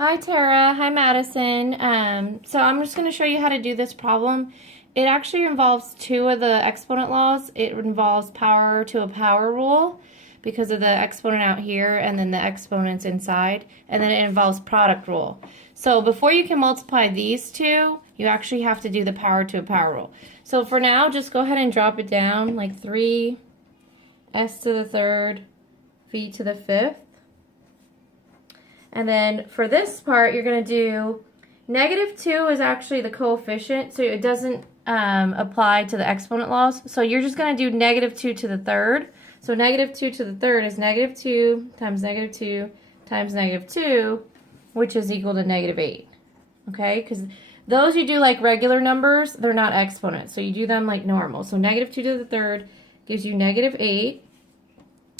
Hi Tara, hi Madison. So I'm just going to show you how to do this problem. It actually involves two of the exponent laws. It involves power to a power rule because of the exponent out here and then the exponents inside. And then it involves product rule. So before you can multiply these two, you actually have to do the power to a power rule. So for now, just go ahead and drop it down like 3 s to the third v to the fifth. And then for this part, you're going to do -2 is actually the coefficient, so it doesn't apply to the exponent laws. So you're just going to do -2 to the third. So -2 to the third is -2 times -2 times -2, which is equal to -8. Okay, because those you do like regular numbers, they're not exponents. So you do them like normal. So -2 to the third gives you -8.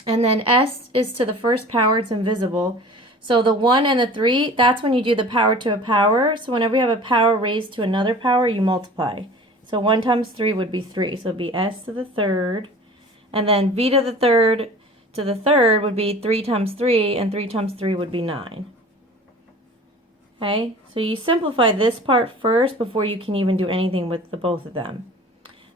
And then s is to the first power, it's invisible. So the 1 and the 3, that's when you do the power to a power. So whenever you have a power raised to another power, you multiply. So 1 times 3 would be 3. So it would be s to the third. And then v to the third would be 3 times 3, and 3 times 3 would be 9. Okay, so you simplify this part first before you can even do anything with the both of them.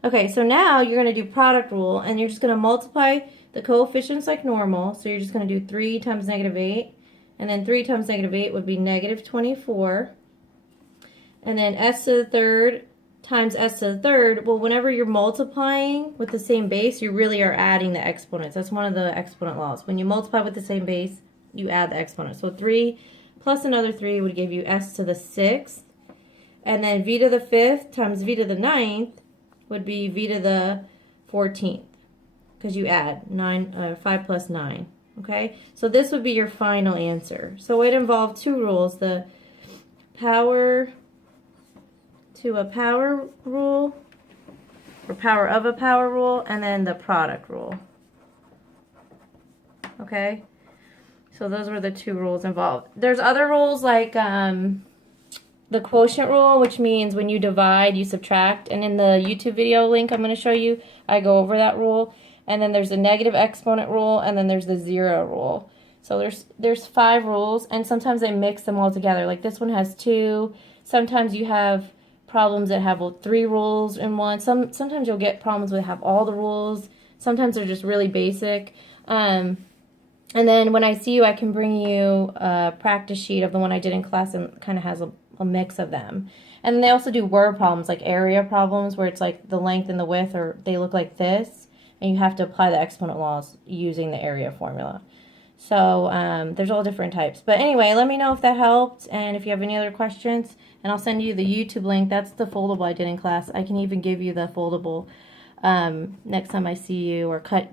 Okay, so now you're going to do product rule, and you're just going to multiply the coefficients like normal. So you're just going to do 3 times -8. And then 3 times -8 would be -24. And then s to the third times s to the third. Well, whenever you're multiplying with the same base, you really are adding the exponents. That's one of the exponent laws. When you multiply with the same base, you add the exponent. So 3 plus another 3 would give you s to the sixth. And then v to the fifth times v to the ninth would be v to the 14th. Because you add 5 plus 9. Okay, so this would be your final answer. So it involved two rules, the power to a power rule, or power of a power rule, and then the product rule. Okay, so those were the two rules involved. There's other rules like the quotient rule, which means when you divide, you subtract. And in the YouTube video link I'm going to show you, I go over that rule. And then there's the negative exponent rule, and then there's the zero rule. So there's 5 rules, and sometimes they mix them all together. Like this one has 2. Sometimes you have problems that have 3 rules in one. Sometimes you'll get problems that have all the rules. Sometimes they're just really basic. And then when I see you, I can bring you a practice sheet of the one I did in class, and kind of has a mix of them. And then they also do word problems, like area problems, where it's like the length and the width, or they look like this. And you have to apply the exponent laws using the area formula. So there's all different types. But anyway, let me know if that helped, and if you have any other questions, and I'll send you the YouTube link. That's the foldable I did in class. I can even give you the foldable next time I see you, or cut